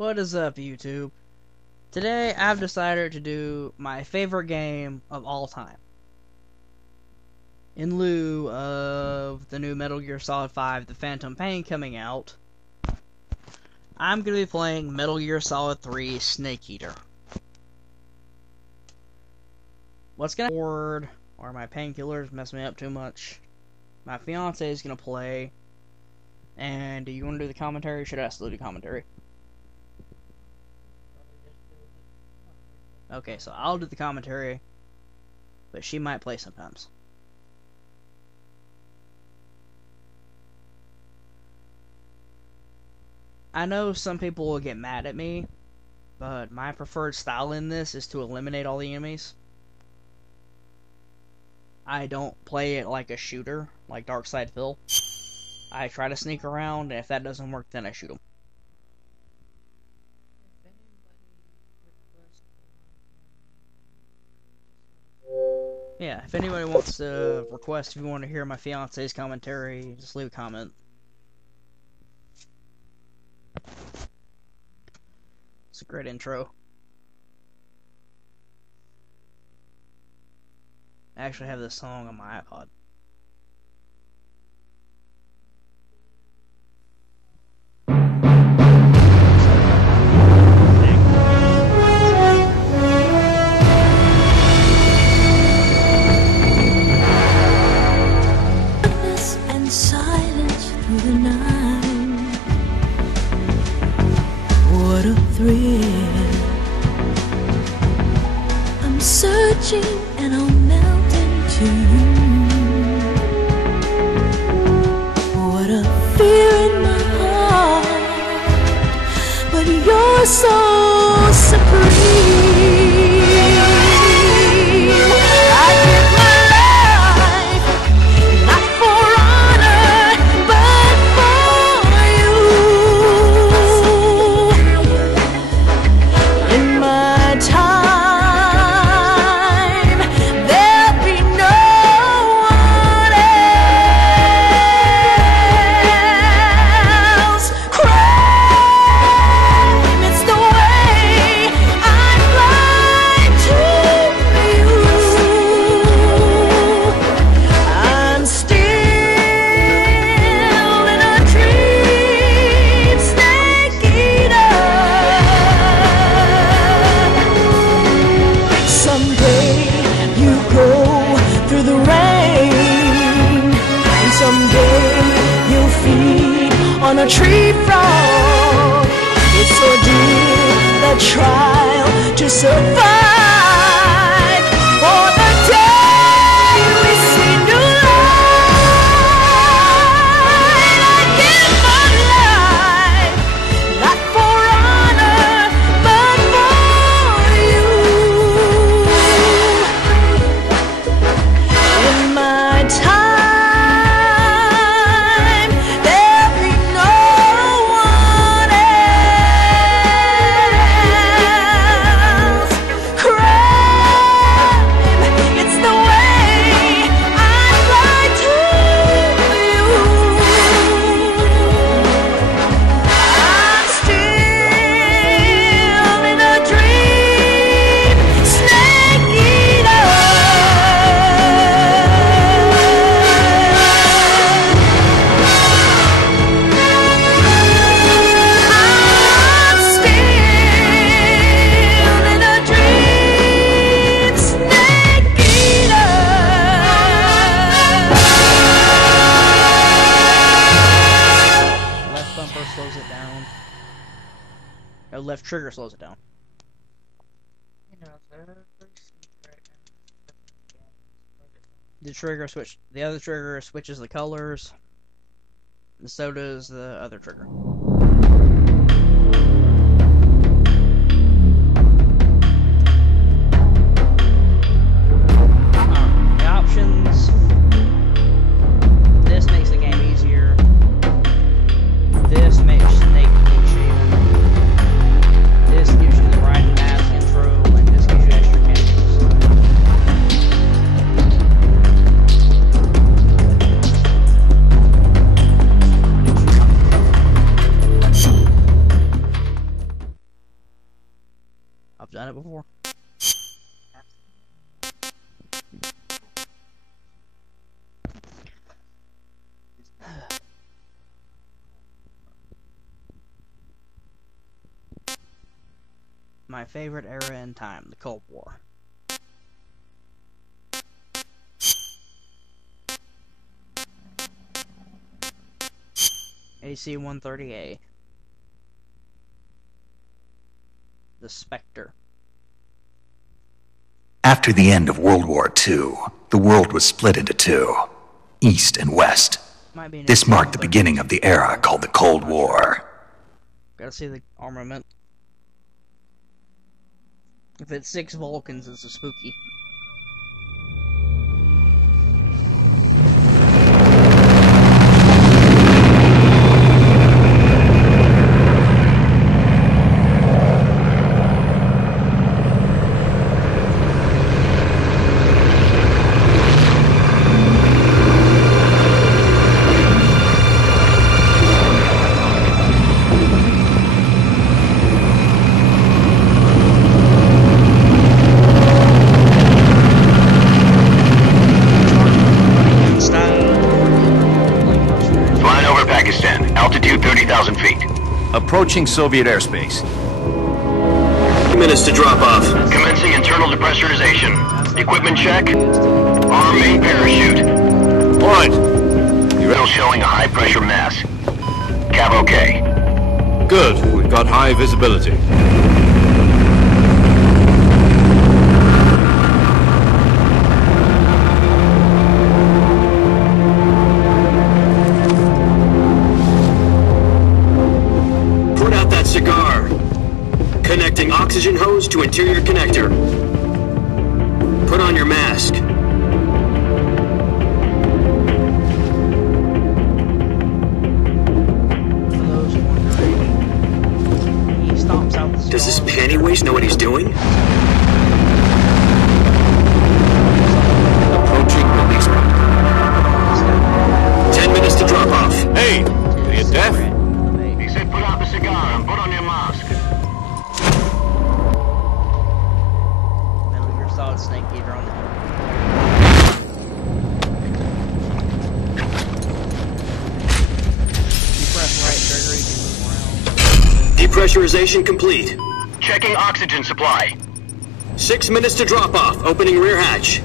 What is up, YouTube? Today I've decided to do my favorite game of all time. In lieu of the new Metal Gear Solid 5 The Phantom Pain coming out, I'm going to be playing Metal Gear Solid 3 Snake Eater. What's going to happen are my painkillers mess me up too much. My fiance is going to play. And do you want to do the commentary, or should I still do commentary? Okay, so I'll do the commentary, but she might play sometimes. I know some people will get mad at me, but my preferred style in this is to eliminate all the enemies. I don't play it like a shooter, like Darkside Phil. I try to sneak around, and if that doesn't work, then I shoot them. Yeah, if anybody wants to request, if you want to hear my fiance's commentary, just leave a comment. It's a great intro. I actually have this song on my iPod. I'm searching and I'll melt into you. What a fear in my heart, but you're so supreme. I give my life not for honor, but for you. In my time, there'll be no one else. Crime, it's the way I'm blind to you. I'm still in a dream, snake eater. Someday you go through the rain, and someday you'll feed on a tree frog. It's ordeal, the trial to survive. For the day we see new light, I give my life not for honor, but for you. In my time, there'll be no one else. Crime, it's the way I lie to you. I'm still in a dream, snake eater. I'm still in a dream, snake eater. Left bumper slows it down. Or left trigger slows it down. The other trigger switches the colors, and so does the other trigger. The options. This makes the game easier. This makes Snake clean shaven. This gives you the Raiden Mask intro, and this gives you extra cameos. I've done it before. My favorite era in time, the Cold War. AC-130A. The Spectre. After the end of World War II, the world was split into two, East and West. Might be an This marked the AC-130A. beginning of the era called the Cold War. Gotta see the armament. If it's 6 Vulcans, it's a spooky. Flying over Pakistan, altitude 30,000 feet. Approaching Soviet airspace. 2 minutes to drop off. Commencing internal depressurization. Equipment check. Arm main parachute. All right. You're still showing a high pressure mass. Cav okay. Good. We've got high visibility. Put out that cigar. Connecting oxygen hose to interior connector. Put on your mask. For those wondering, he stomps out the Does this skull. panty waste know what he's doing? Approaching release point. 10 minutes to drop off. Hey, are you deaf? He said put out the cigar and put on your mask. Metal Gear Solid Snake Eater on the head. You press right trigger, you can move around. Depressurization complete. Checking oxygen supply. 6 minutes to drop off. Opening rear hatch.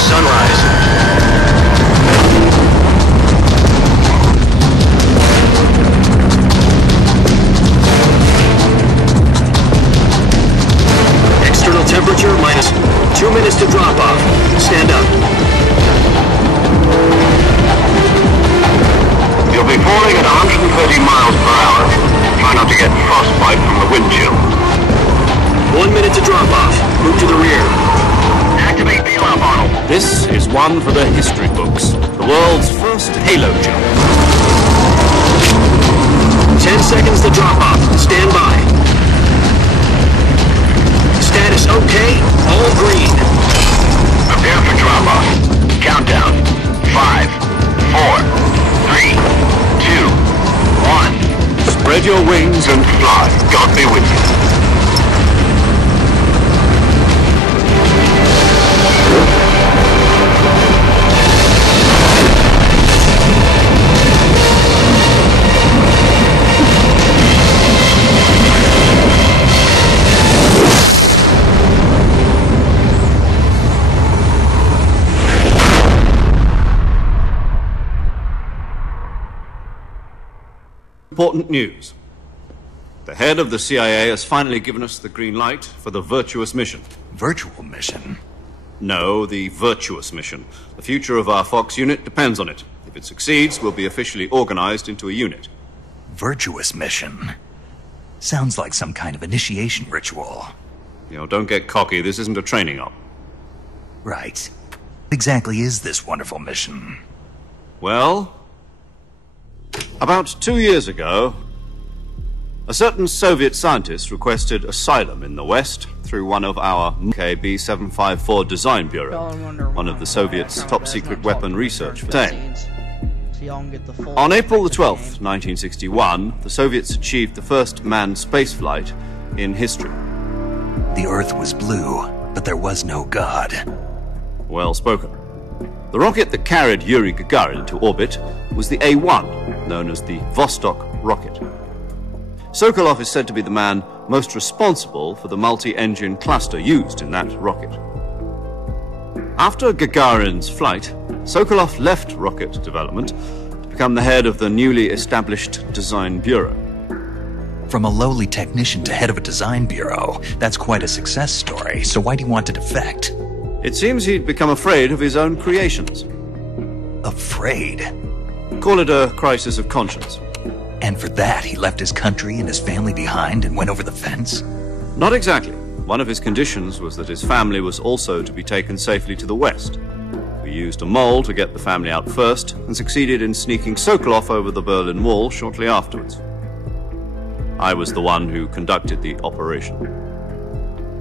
Sunrise. External temperature minus 2 minutes to drop off. Stand up. You'll be falling at 130 miles per hour. Try not to get frostbite from the wind chill. 1 minute to drop off. Move to the rear. Activate bailout model. This is one for the history books. The world's first halo jump. 10 seconds to drop off. Stand by. Status okay. All green. Prepare for drop off. Countdown. 5, 4, 3, 2, 1. Spread your wings And fly. God be with you. important news. The head of the CIA has finally given us the green light for the virtuous mission. Virtual mission? No, the virtuous mission. The future of our Fox unit depends on it. If it succeeds, we'll be officially organized into a unit. Virtuous mission? Sounds like some kind of initiation ritual. Don't get cocky. This isn't a training op. Right. What exactly is this wonderful mission? Well, about 2 years ago, a certain Soviet scientist requested asylum in the West through one of our KB-754 Design Bureau, one of the Soviets' top-secret weapon research facilities. so y'all can get the full. On April the perspective 12th, game. 1961, the Soviets achieved the first manned spaceflight in history. The Earth was blue, but there was no God. Well spoken. The rocket that carried Yuri Gagarin into orbit was the A-1, known as the Vostok rocket. Sokolov is said to be the man most responsible for the multi-engine cluster used in that rocket. After Gagarin's flight, Sokolov left rocket development to become the head of the newly established Design Bureau. From a lowly technician to head of a design bureau, that's quite a success story, so why do you want to defect? It seems he'd become afraid of his own creations. Afraid? Call it a crisis of conscience. And for that, he left his country and his family behind and went over the fence? Not exactly. One of his conditions was that his family was also to be taken safely to the west. We used a mole to get the family out first and succeeded in sneaking Sokolov over the Berlin Wall shortly afterwards. I was the one who conducted the operation.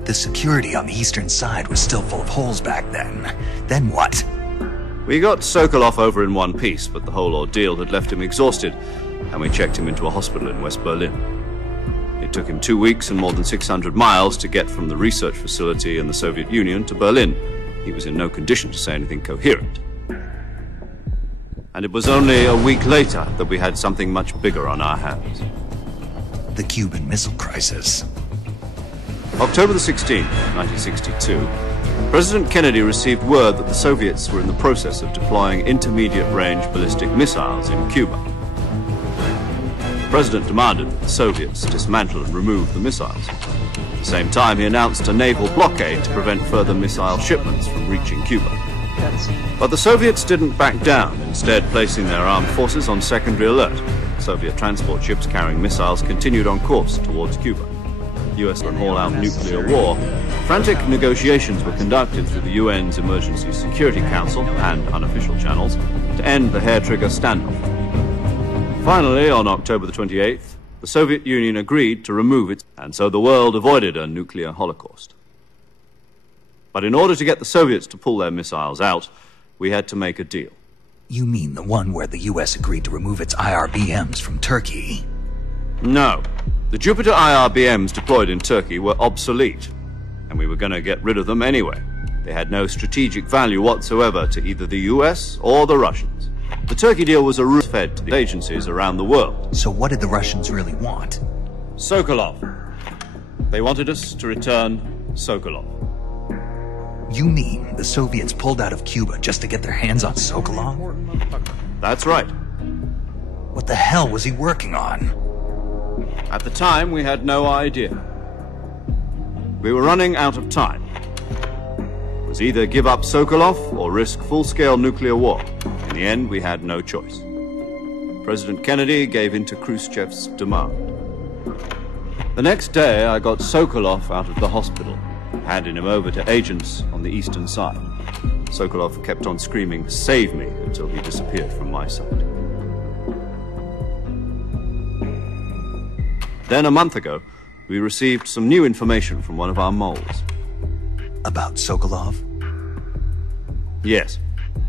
The security on the eastern side was still full of holes back then. Then what? We got Sokolov over in one piece, but the whole ordeal had left him exhausted, and we checked him into a hospital in West Berlin. It took him 2 weeks and more than 600 miles to get from the research facility in the Soviet Union to Berlin. He was in no condition to say anything coherent. And it was only a week later that we had something much bigger on our hands. The Cuban Missile Crisis. October the 16th, 1962, President Kennedy received word that the Soviets were in the process of deploying intermediate-range ballistic missiles in Cuba. The President demanded that the Soviets dismantle and remove the missiles. At the same time, he announced a naval blockade to prevent further missile shipments from reaching Cuba. But the Soviets didn't back down, instead placing their armed forces on secondary alert. Soviet transport ships carrying missiles continued on course towards Cuba. US for an all-out nuclear war, frantic negotiations were conducted through the UN's Emergency Security Council and unofficial channels to end the hair-trigger standoff. Finally, on October the 28th, the Soviet Union agreed to remove it, and so the world avoided a nuclear holocaust. But in order to get the Soviets to pull their missiles out, we had to make a deal. You mean the one where the US agreed to remove its IRBMs from Turkey? No. The Jupiter IRBMs deployed in Turkey were obsolete, and we were going to get rid of them anyway. They had no strategic value whatsoever to either the US or the Russians. The Turkey deal was a route fed to the agencies around the world. So what did the Russians really want? Sokolov. They wanted us to return Sokolov. You mean the Soviets pulled out of Cuba just to get their hands on Sokolov? That's right. What the hell was he working on? At the time, we had no idea. We were running out of time. It was either give up Sokolov or risk full-scale nuclear war. In the end, we had no choice. President Kennedy gave in to Khrushchev's demand. The next day, I got Sokolov out of the hospital, handing him over to agents on the eastern side. Sokolov kept on screaming, "Save me," until he disappeared from my sight. Then, a month ago, we received some new information from one of our moles. About Sokolov? Yes.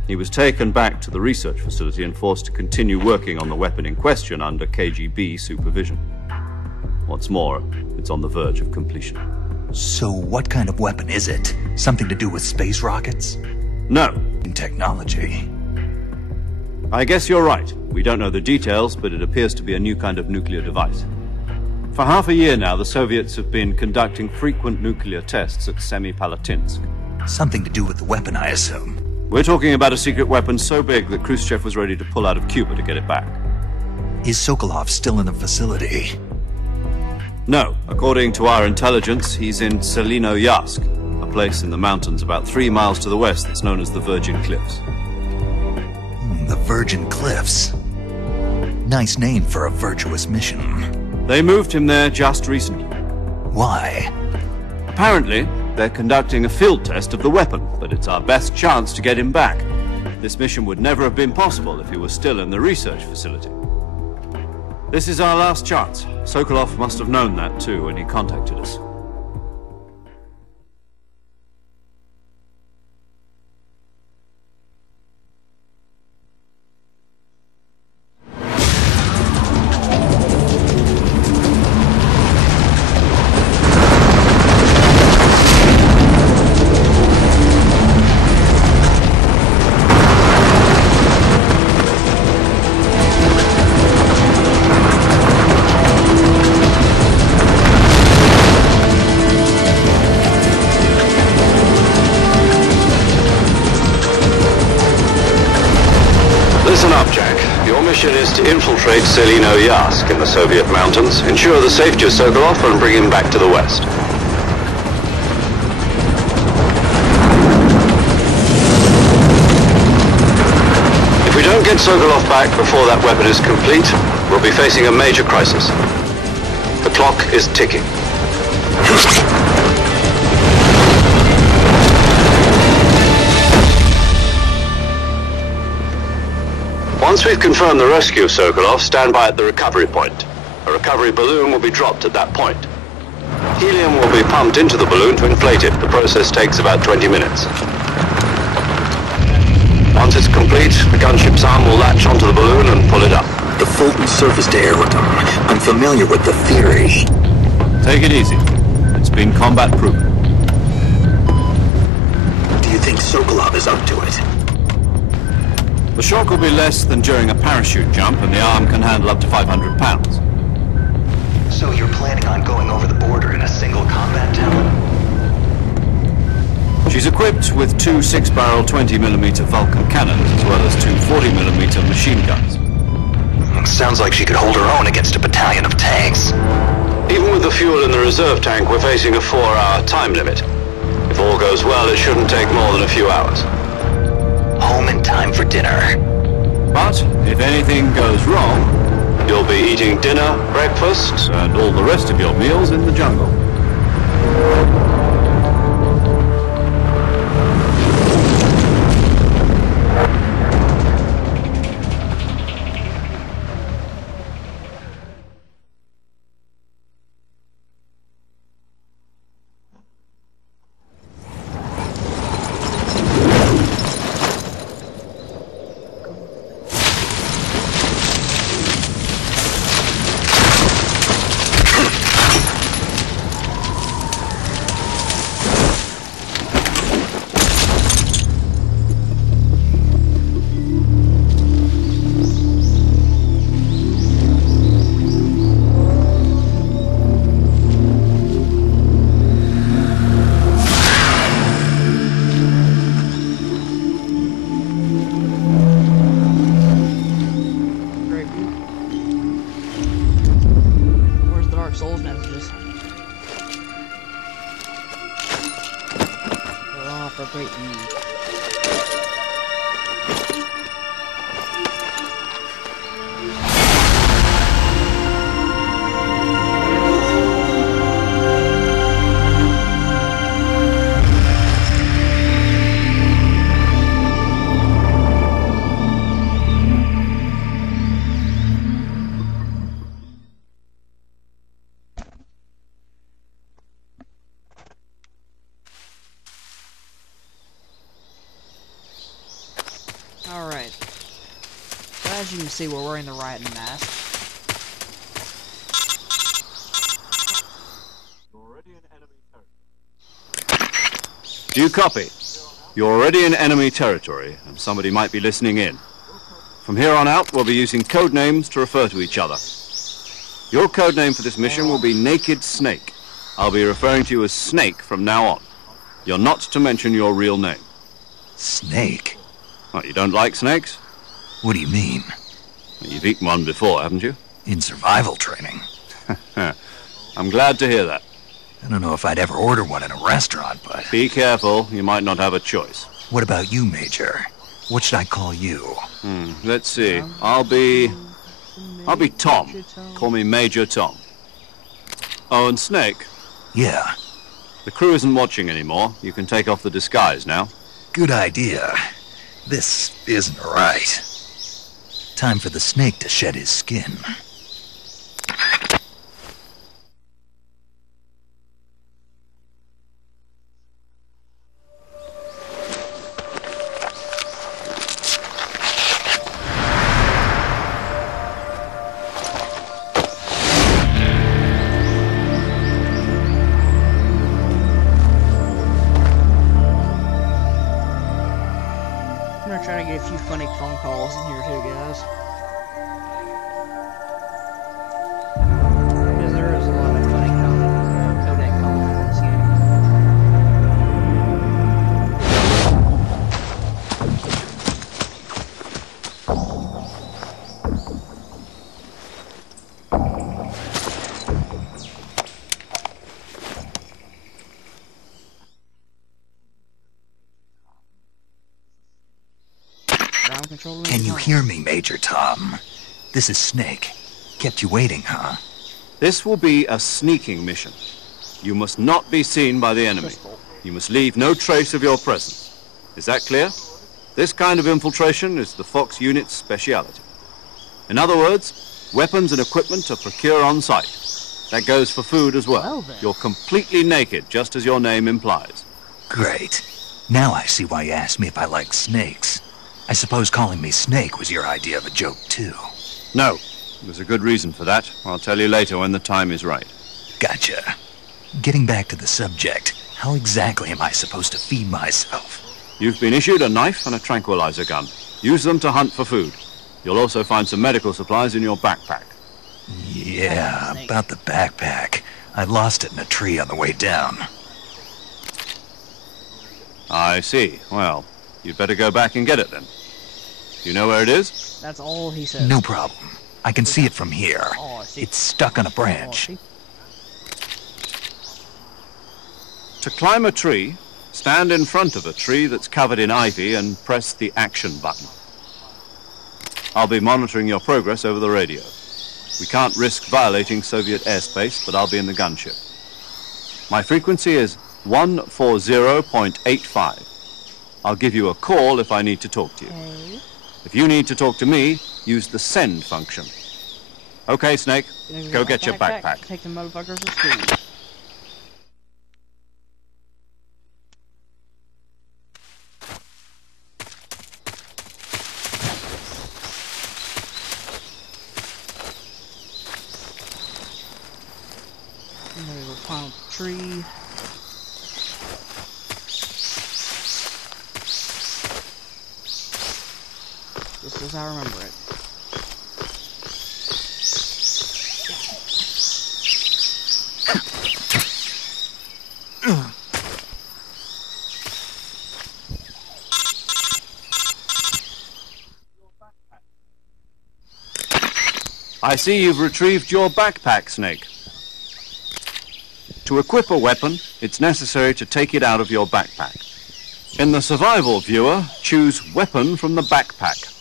He was taken back to the research facility and forced to continue working on the weapon in question under KGB supervision. What's more, it's on the verge of completion. So what kind of weapon is it? Something to do with space rockets? No. Technology. I guess you're right. We don't know the details, but it appears to be a new kind of nuclear device. For half a year now, the Soviets have been conducting frequent nuclear tests at Semipalatinsk. Something to do with the weapon, I assume. We're talking about a secret weapon so big that Khrushchev was ready to pull out of Cuba to get it back. Is Sokolov still in the facility? No. According to our intelligence, he's in Selinoyarsk, a place in the mountains about 3 miles to the west that's known as the Virgin Cliffs. The Virgin Cliffs. Nice name for a virtuous mission. They moved him there just recently. Why? Apparently, they're conducting a field test of the weapon, but it's our best chance to get him back. This mission would never have been possible if he was still in the research facility. This is our last chance. Sokolov must have known that too when he contacted us. up, Jack. Your mission is to infiltrate Selino Yask in the Soviet mountains, ensure the safety of Sokolov, and bring him back to the West. If we don't get Sokolov back before that weapon is complete, we'll be facing a major crisis. The clock is ticking. Once we've confirmed the rescue of Sokolov, stand by at the recovery point. A recovery balloon will be dropped at that point. Helium will be pumped into the balloon to inflate it. The process takes about 20 minutes. Once it's complete, the gunship's arm will latch onto the balloon and pull it up. The Fulton surface-to-air radar. I'm familiar with the theory. Take it easy. It's been combat-proven. Do you think Sokolov is up to it? The shock will be less than during a parachute jump, and the arm can handle up to 500 pounds. So you're planning on going over the border in a single combat tower? She's equipped with two 6-barrel 20mm Vulcan cannons, as well as two 40mm machine guns. Sounds like she could hold her own against a battalion of tanks. Even with the fuel in the reserve tank, we're facing a 4-hour time limit. If all goes well, it shouldn't take more than a few hours. Home in time for dinner. But if anything goes wrong, You'll be eating dinner, breakfast, and all the rest of your meals in the jungle. Souls messages. We're off for great view. Alright. So as you can see, we're wearing the Raiden mask. Do you copy? You're already in enemy territory, and somebody might be listening in. From here on out, we'll be using code names to refer to each other. Your code name for this mission will be Naked Snake. I'll be referring to you as Snake from now on. You're not to mention your real name. Snake? What, you don't like snakes? What do you mean? You've eaten one before, haven't you? In survival training. I'm glad to hear that. I don't know if I'd ever order one in a restaurant, but... Be careful, you might not have a choice. What about you, Major? What should I call you? Let's see. I'll be Tom. Call me Major Tom. Oh, and Snake. Yeah, The crew isn't watching anymore. You can take off the disguise now. good idea. This isn't right. Time for the snake to shed his skin. I'm gonna try to get a few funny phone calls in here too, guys. Because there is a lot of funny codec calls in this game. hear me, Major Tom? This is Snake. Kept you waiting, huh? This will be a sneaking mission. You must not be seen by the enemy. You must leave no trace of your presence. Is that clear? This kind of infiltration is the Fox unit's speciality. In other words, weapons and equipment are procured on site. That goes for food as well. Well, then. You're completely naked, just as your name implies. Great. Now I see why you asked me if I like snakes. I suppose calling me Snake was your idea of a joke, too. No, there's a good reason for that. I'll tell you later when the time is right. Gotcha. Getting back to the subject, how exactly am I supposed to feed myself? You've been issued a knife and a tranquilizer gun. Use them to hunt for food. You'll also find some medical supplies in your backpack. Yeah, about the backpack. I lost it in a tree on the way down. I see. Well, you'd better go back and get it then. You know where it is? That's all he says. No problem. I can see it from here. Oh, I see. It's stuck on a Oh, branch. see? To climb a tree, stand in front of a tree that's covered in ivy and press the action button. I'll be monitoring your progress over the radio. We can't risk violating Soviet airspace, but I'll be in the gunship. My frequency is 140.85. I'll give you a call if I need to talk to you. Okay. If you need to talk to me, use the send function. Okay, Snake, Gonna go my get your backpack. Take the motherfuckers to school. I'm gonna go climb up the tree. Just as I remember it. I see you've retrieved your backpack, Snake. To equip a weapon, it's necessary to take it out of your backpack. In the survival viewer, choose Weapon from the backpack.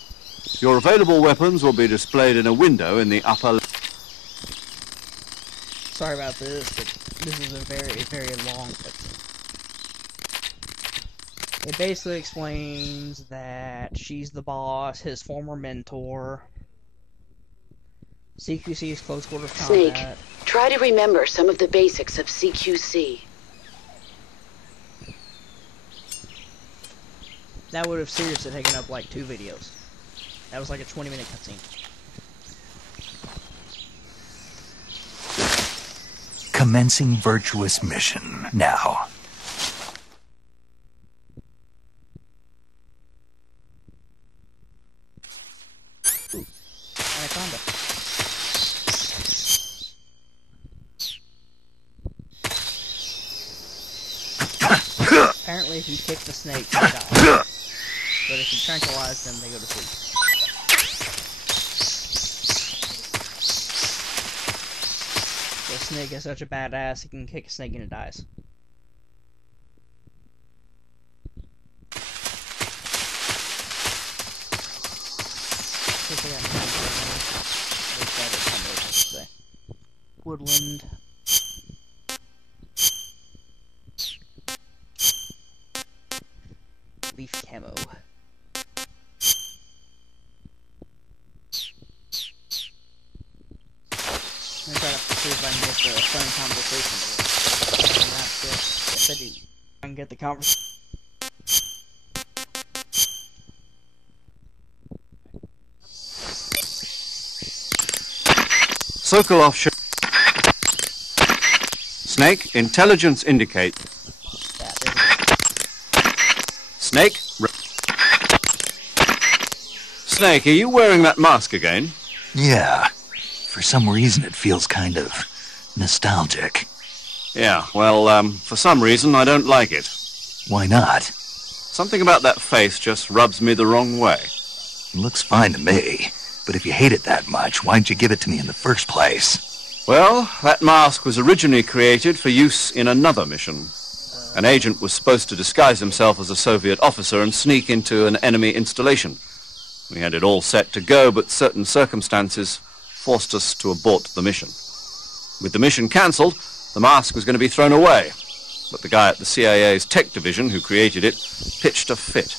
Your available weapons will be displayed in a window in the upper left. Sorry about this, but this is a very, very long cutscene. It basically explains that she's the boss, his former mentor. CQC is close quarters Snake, combat. try to remember some of the basics of CQC. That would have seriously taken up like 2 videos. That was like a 20-minute cutscene. Commencing virtuous mission now. Anaconda. Apparently, if you kick the snake, they die. But if you tranquilize them, they go to sleep. The snake is such a badass, he can kick a snake and it dies. Woodland. Leaf camo. I'm gonna try to see if I can get the phone conversation. And that's it. Yes, I do. I can get the conversation. Sokolov should... Snake, intelligence indicates... Yeah, there we go. Snake? Snake, are you wearing that mask again? Yeah. For some reason, it feels kind of nostalgic. Yeah, well, for some reason, I don't like it. Why not? Something about that face just rubs me the wrong way. It looks fine to me. But if you hate it that much, why'd you give it to me in the first place? Well, that mask was originally created for use in another mission. An agent was supposed to disguise himself as a Soviet officer and sneak into an enemy installation. We had it all set to go, but certain circumstances forced us to abort the mission. With the mission cancelled, the mask was going to be thrown away. But the guy at the CIA's tech division who created it pitched a fit.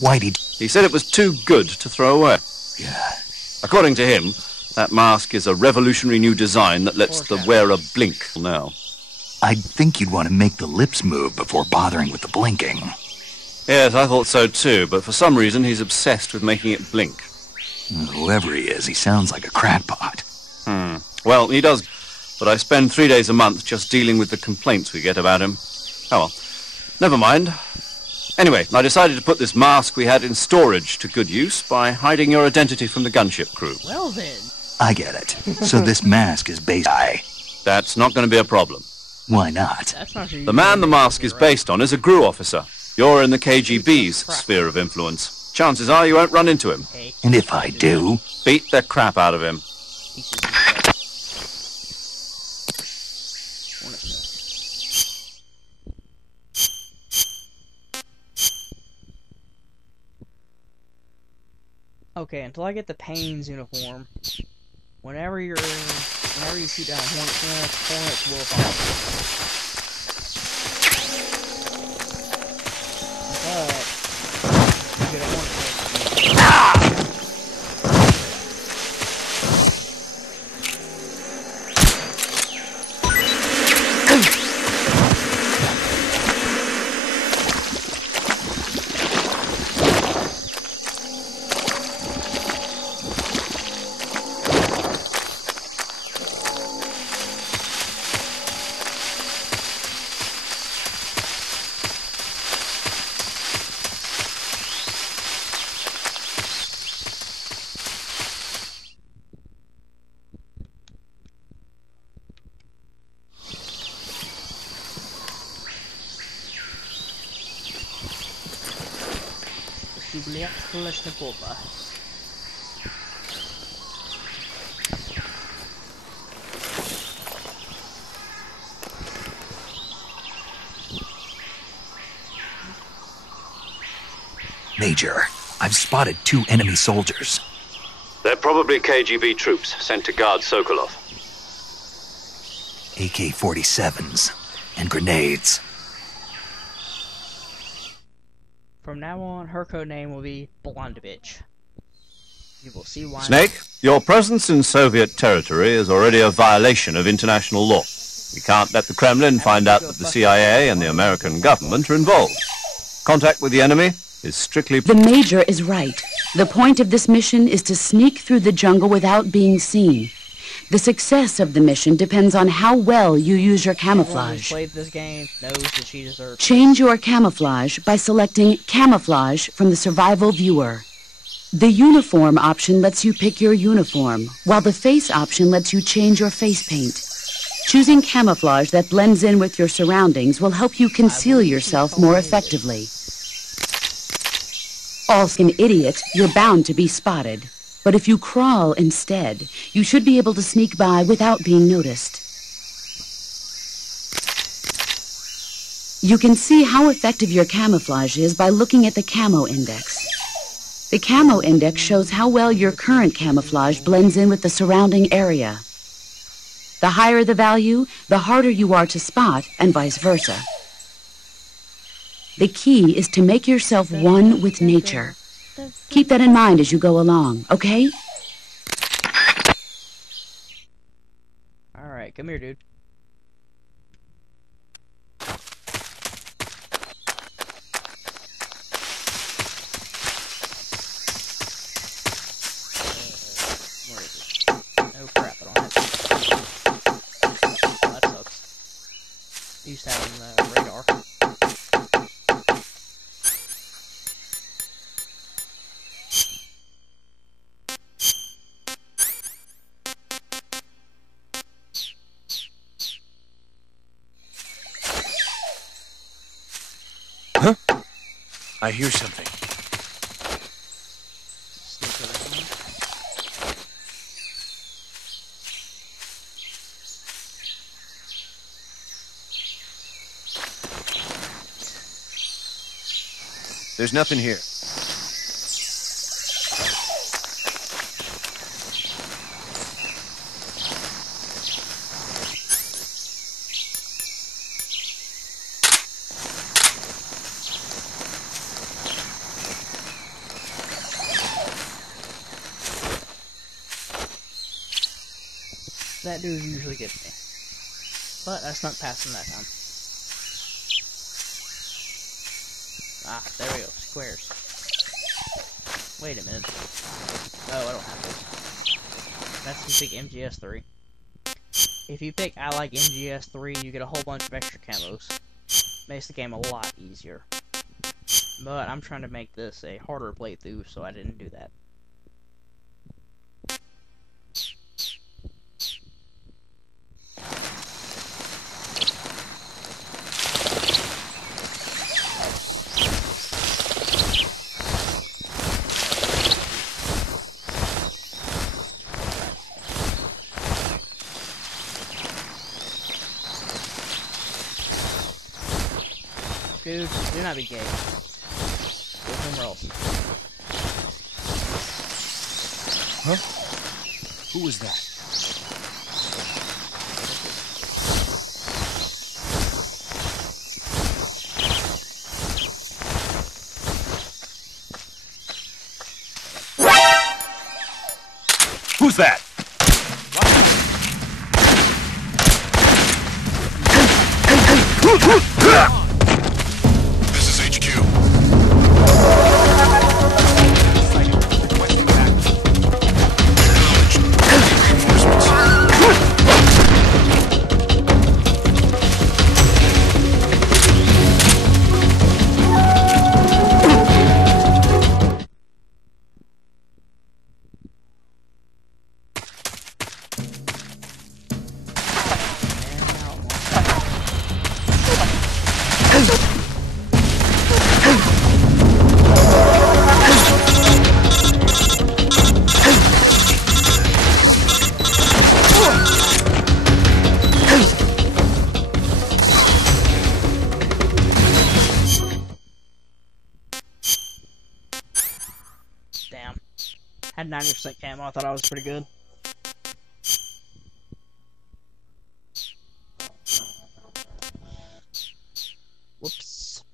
Whitey. He said it was too good to throw away. Yeah. According to him, that mask is a revolutionary new design that lets the wearer blink now. I'd think you'd want to make the lips move before bothering with the blinking. Yes, I thought so too, but for some reason he's obsessed with making it blink. Whoever he is, he sounds like a crackpot. Well, he does, but I spend 3 days a month just dealing with the complaints we get about him. Oh well, never mind. Anyway, I decided to put this mask we had in storage to good use by hiding your identity from the gunship crew. Well then. I get it. So this mask is based on... That's not going to be a problem. Why not? That's not The man the mask is based on is a GRU officer. You're in the KGB's sphere of influence. Chances are you won't run into him. And if I do... Beat the crap out of him. Okay, until I get the Payne's uniform, whenever you shoot down Hornets will follow. But you get a Hornet. Julia Kalashnikova. Major, I've spotted 2 enemy soldiers. They're probably KGB troops sent to guard Sokolov. AK-47s and grenades. From now on, her code name will be Blondovich. You will see why. Snake, your presence in Soviet territory is already a violation of international law. We can't let the Kremlin find out that the CIA and the American government are involved. Contact with the enemy is strictly... The Major is right. The point of this mission is to sneak through the jungle without being seen. The success of the mission depends on how well you use your Everyone who's camouflage. played this game knows that she deserves. Change your camouflage by selecting Camouflage from the Survival Viewer. The Uniform option lets you pick your uniform, while the Face option lets you change your face paint. Choosing camouflage that blends in with your surroundings will help you conceal yourself more effectively. Also, an idiot, you're bound to be spotted. But if you crawl instead, you should be able to sneak by without being noticed. You can see how effective your camouflage is by looking at the Camo Index. The Camo Index shows how well your current camouflage blends in with the surrounding area. The higher the value, the harder you are to spot, and vice versa. The key is to make yourself one with nature. Keep that in mind as you go along, okay? Alright, come here, dude. Where is it? No crap on it. That sucks. Used to have radar. I hear something. There's nothing here. That dude usually gets me. But I snuck past him that time. Ah, there we go. Squares. Wait a minute. Oh, I don't have to. That's if you pick MGS3. If you pick I like MGS3, you get a whole bunch of extra camos. Makes the game a lot easier. But I'm trying to make this a harder playthrough, so I didn't do that. Dude, do not be gay. Go somewhere else. Huh? Who was that? Who's that? This is HQ. Damn. Had 90% camo, I thought I was pretty good. Whoops.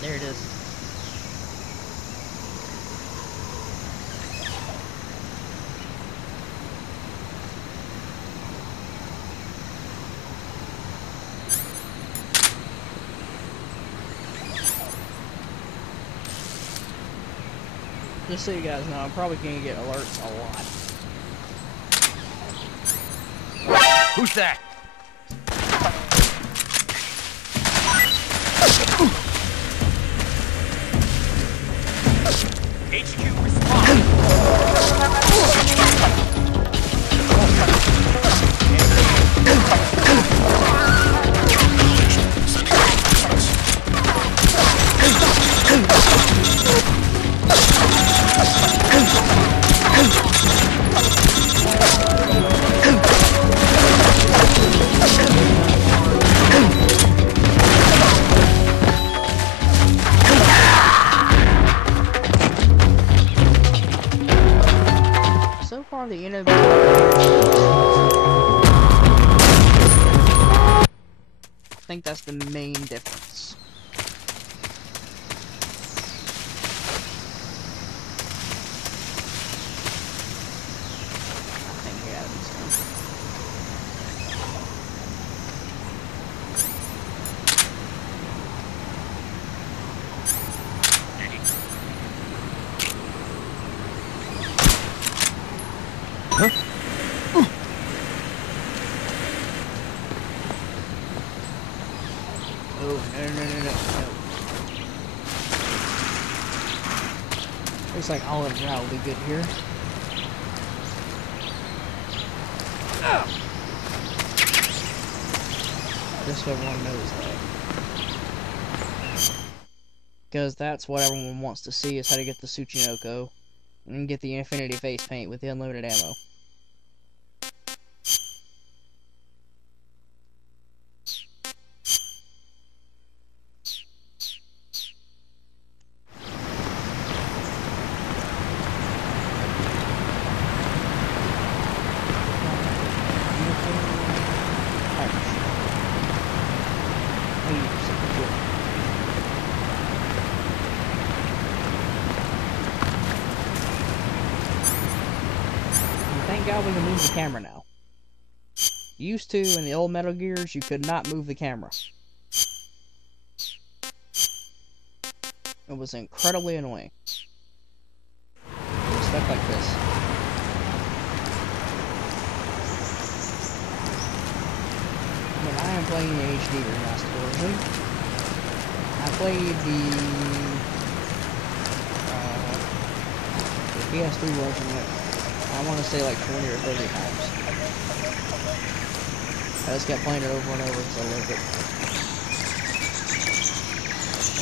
There it is. Just so you guys know, I'm probably gonna get alerts a lot. Who's that? HQ respond. So far, the enemy. I think that's the main difference. I think we gotta be still. Huh? Oh, no. Looks like Olive Brow will be good here. Just so everyone knows that. Because that's what everyone wants to see, is how to get the Tsuchinoko and get the Infinity Face Paint with the unlimited ammo. how we can move the camera now. Used to, in the old Metal Gears, you could not move the camera. It was incredibly annoying. Stuff like this. When I am playing the HD remastered version, I played the PS3 version, I want to say like 20 or 30 times. I just kept playing it over and over because I loved it.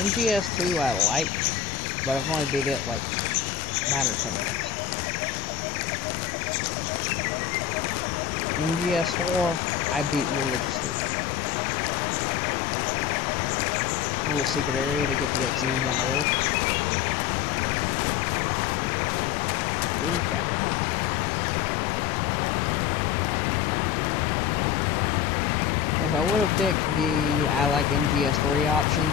MGS2 I like, but I've only beat it like 9 or 10 times. MGS4 I beat religiously. A little secret area to get to that scene on the road. If I would have picked the I like MGS3 option,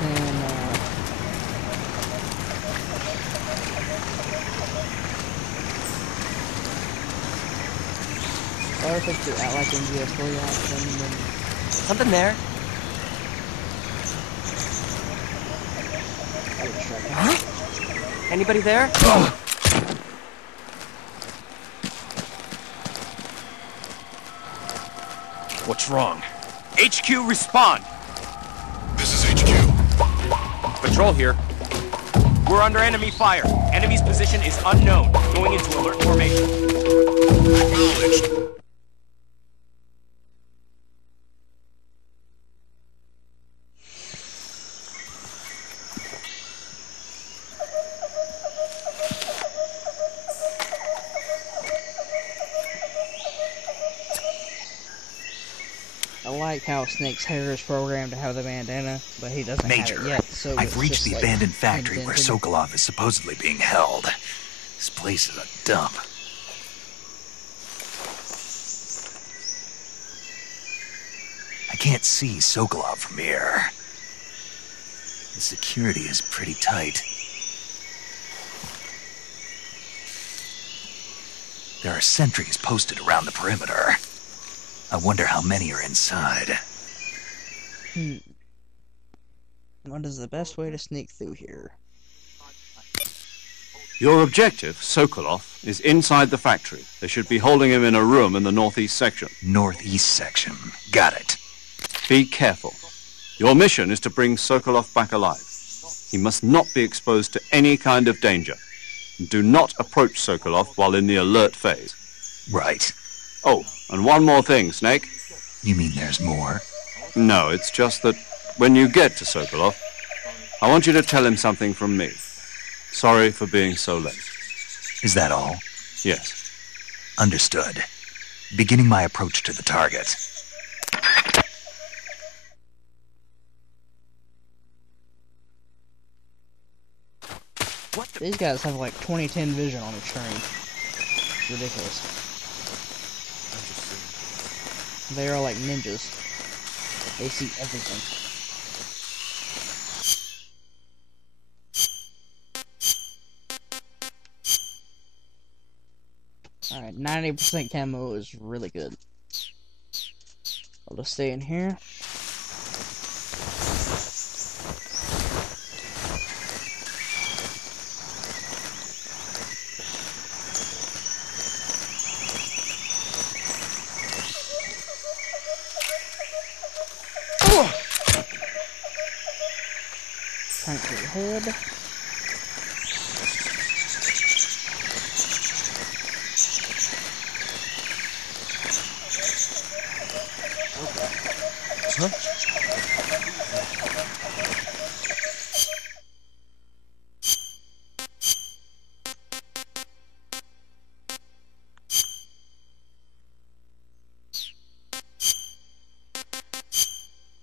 then if I would have picked the I like MGS3 option, then Something there. I would have struck out. Huh? Anybody there? What's wrong? HQ, respond! This is HQ. Patrol here. We're under enemy fire. Enemy's position is unknown. Going into alert formation. Acknowledged. I like how Snake's hair is programmed to have the bandana, but he doesn't Major, have it yet, so I've it's reached just the like abandoned factory where indented. Sokolov is supposedly being held. This place is a dump. I can't see Sokolov from here. The security is pretty tight. There are sentries posted around the perimeter. I wonder how many are inside. What is the best way to sneak through here? Your objective, Sokolov, is inside the factory. They should be holding him in a room in the northeast section. Northeast section. Got it. Be careful. Your mission is to bring Sokolov back alive. He must not be exposed to any kind of danger. Do not approach Sokolov while in the alert phase. Right. Oh, and one more thing, Snake. You mean there's more? No, it's just that when you get to Sokolov, I want you to tell him something from me. Sorry for being so late. Is that all? Yes. Understood. Beginning my approach to the target. These guys have like 2010 vision on the train. It's ridiculous. They are like ninjas. They see everything. Alright, 90% camo is really good. I'll just stay in here. Crank to the head.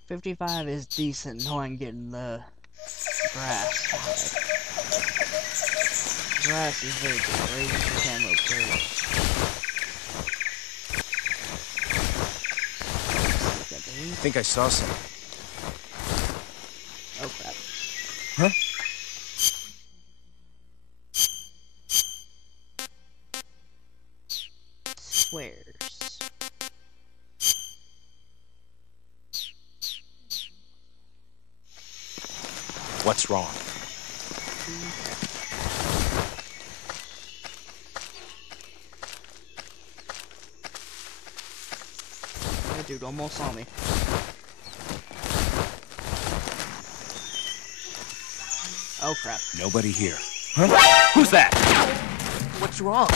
$55 is decent until I'm getting the grass. Grass is very good. Raising the camo great. I think I saw some. Oh crap. Huh? Squares. What's wrong? That dude almost saw me. Oh crap. Nobody here. Who's that? What's wrong?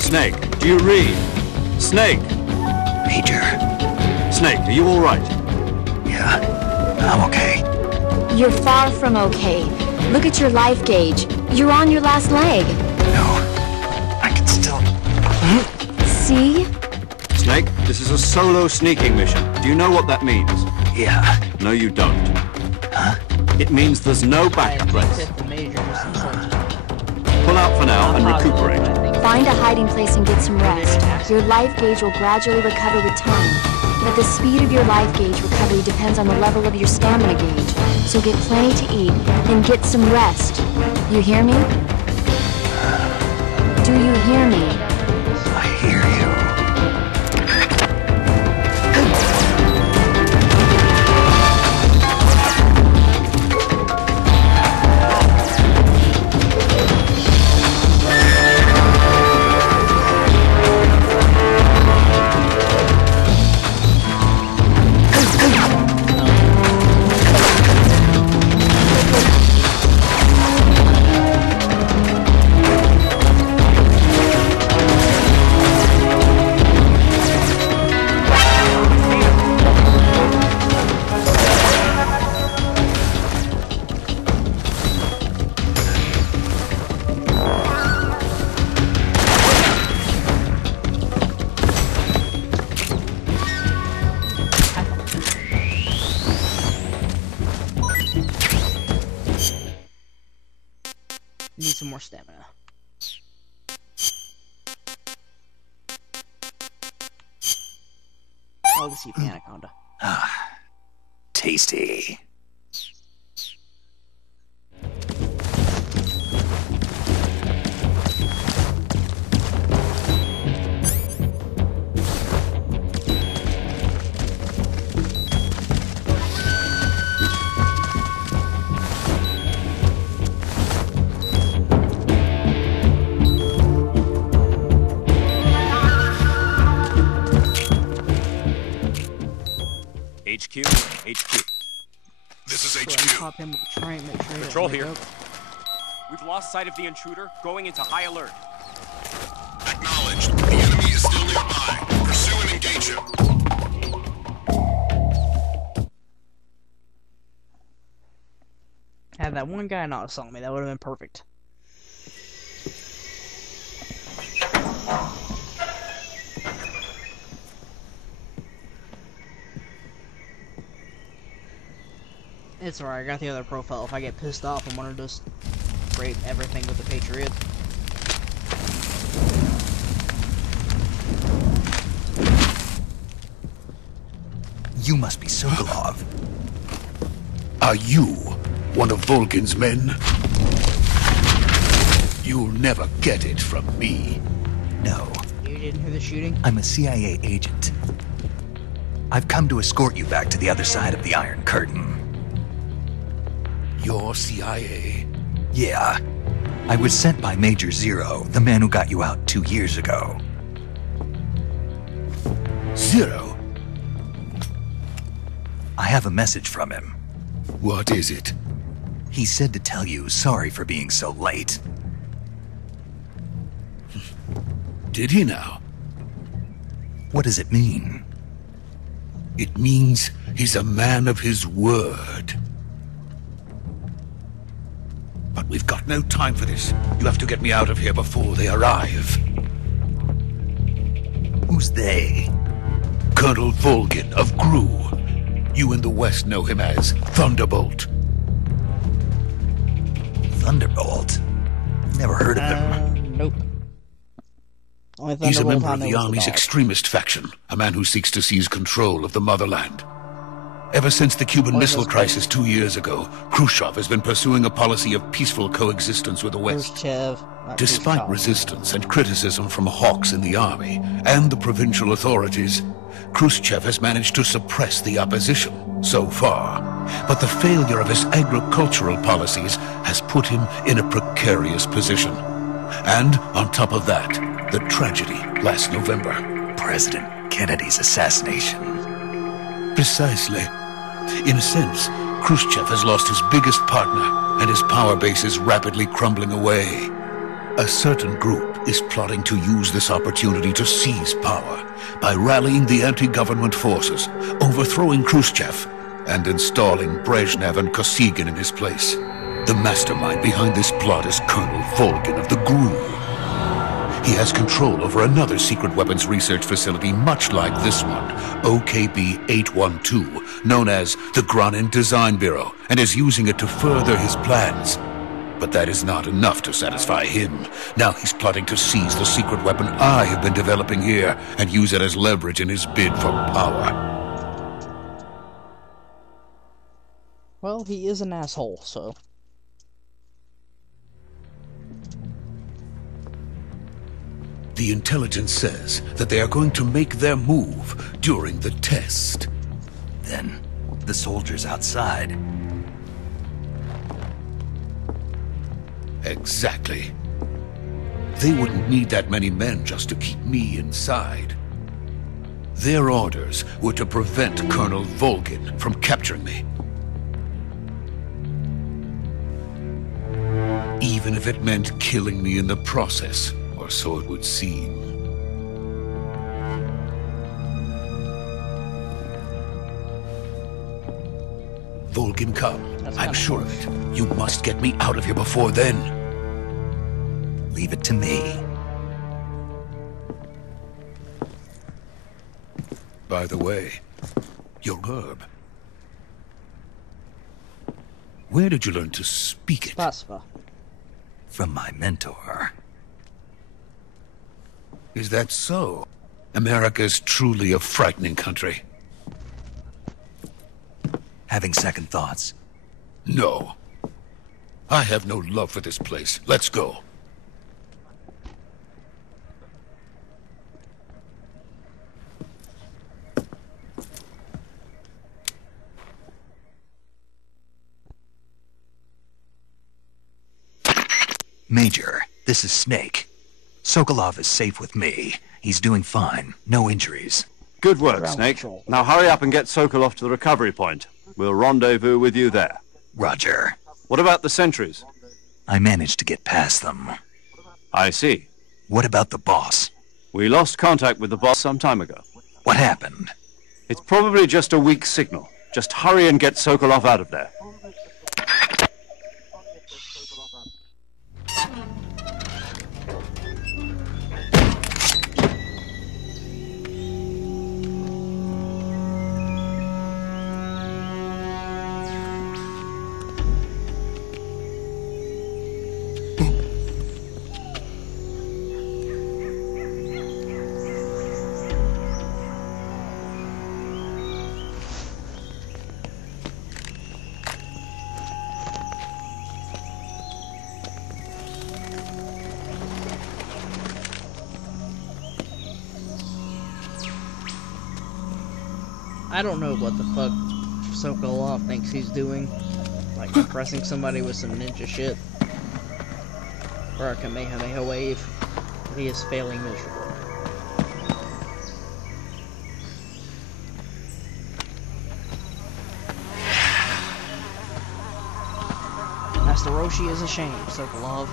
Snake, do you read? Snake! Major. Snake, are you alright? Yeah, I'm okay. You're far from okay. Look at your life gauge. You're on your last leg. No, I can still... See? Snake, this is a solo sneaking mission. Do you know what that means? Yeah. No, you don't. Huh? It means there's no I backup think place. that the major just insulted. Pull out for now and recuperate. Find a hiding place and get some rest. Your life gauge will gradually recover with time. But the speed of your life gauge recovery depends on the level of your stamina gauge. So get plenty to eat, then get some rest. You hear me? Do you hear me? I hear you. Need some more stamina. Oh, let's see, Anaconda. Tasty. HQ, HQ. This is So I HQ. pop him with the train, make sure he Patrol doesn't here. wake up. We've lost sight of the intruder, going into high alert. Acknowledged. The enemy is still nearby. Pursue and engage him. Had that one guy not saw me, that would have been perfect. It's alright, I got the other profile. If I get pissed off, I'm gonna just rape everything with the Patriot. You must be Sokolov. Are you one of Volgin's men? You'll never get it from me. No, You didn't hear the shooting? I'm a CIA agent. I've come to escort you back to the other side of the Iron Curtain. You're CIA? Yeah. I was sent by Major Zero, the man who got you out 2 years ago. Zero? I have a message from him. What is it? He said to tell you sorry for being so late. Did he now? What does it mean? It means he's a man of his word. But we've got no time for this. You have to get me out of here before they arrive. Who's they? Colonel Volgin of GRU. You in the West know him as Thunderbolt. Thunderbolt? Never heard of him. Nope. Only He's a Thunderbolt member I of know the is Army's dog. extremist faction, a man who seeks to seize control of the motherland. Ever since the Cuban What Missile was Crisis 2 years ago, Khrushchev has been pursuing a policy of peaceful coexistence with the West. Khrushchev, not Despite Khrushchev. resistance and criticism from hawks in the army and the provincial authorities, Khrushchev has managed to suppress the opposition so far. But the failure of his agricultural policies has put him in a precarious position. And on top of that, the tragedy last November. President Kennedy's assassination. Precisely. In a sense, Khrushchev has lost his biggest partner, and his power base is rapidly crumbling away. A certain group is plotting to use this opportunity to seize power by rallying the anti-government forces, overthrowing Khrushchev, and installing Brezhnev and Kosygin in his place. The mastermind behind this plot is Colonel Volgin of the GRU. He has control over another secret weapons research facility much like this one, OKB-812, known as the Granin Design Bureau, and is using it to further his plans. But that is not enough to satisfy him. Now he's plotting to seize the secret weapon I have been developing here and use it as leverage in his bid for power. Well, he is an asshole, so... The intelligence says that they are going to make their move during the test. Then, the soldiers outside. Exactly. They wouldn't need that many men just to keep me inside. Their orders were to prevent Colonel Volgin from capturing me. Even if it meant killing me in the process, or so it would seem. Volgin, come. I'm sure of it. You must get me out of here before then. Leave it to me. By the way, your herb. Where did you learn to speak it? Spasiba. From my mentor. Is that so? America is truly a frightening country. Having second thoughts? No. I have no love for this place. Let's go. Major, this is Snake. Sokolov is safe with me. He's doing fine. No injuries. Good work, Snake. Now hurry up and get Sokolov to the recovery point. We'll rendezvous with you there. Roger. What about the sentries? I managed to get past them. I see. What about the boss? We lost contact with the boss some time ago. What happened? It's probably just a weak signal. Just hurry and get Sokolov out of there. I don't know what the fuck Sokolov thinks he's doing. Like impressing somebody with some ninja shit. Or a Kamehameha wave. He is failing miserably. Master Roshi is ashamed, Sokolov.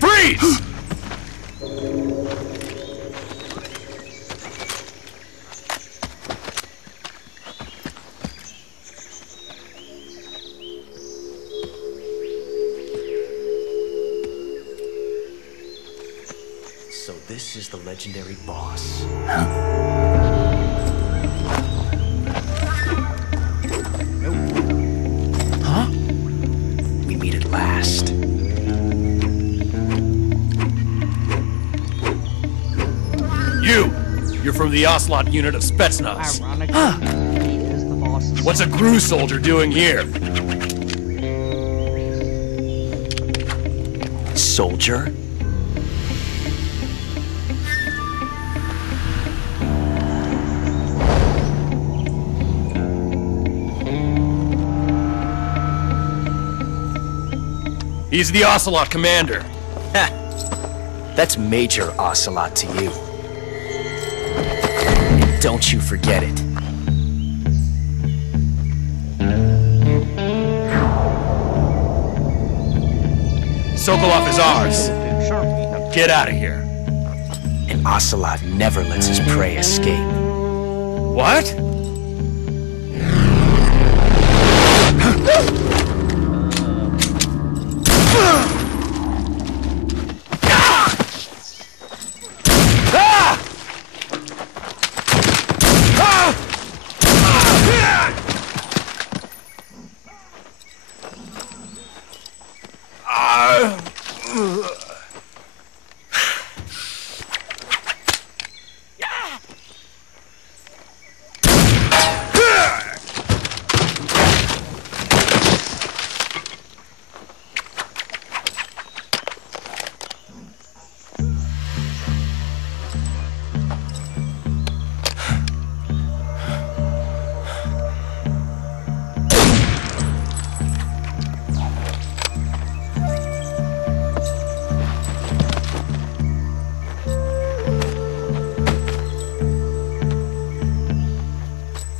Freeze! is the legendary boss. Huh? We meet at last. You're from the Ocelot unit of Spetsnaz. Ironically, he is the boss. What's a GRU soldier doing here? Soldier? He's the Ocelot commander. Ha! That's Major Ocelot to you. Don't you forget it. Sokolov is ours. Now get out of here. And Ocelot never lets his prey escape. What?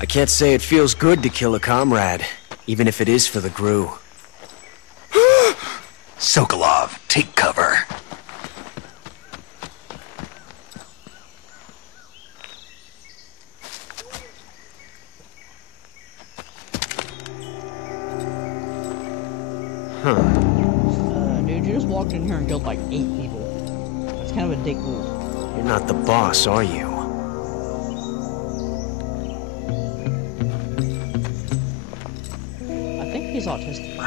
I can't say it feels good to kill a comrade, even if it is for the GRU. Sokolov, take cover. Dude, you just walked in here and killed like 8 people. That's kind of a dick move. You're not the boss, are you? I think he's autistic. Well,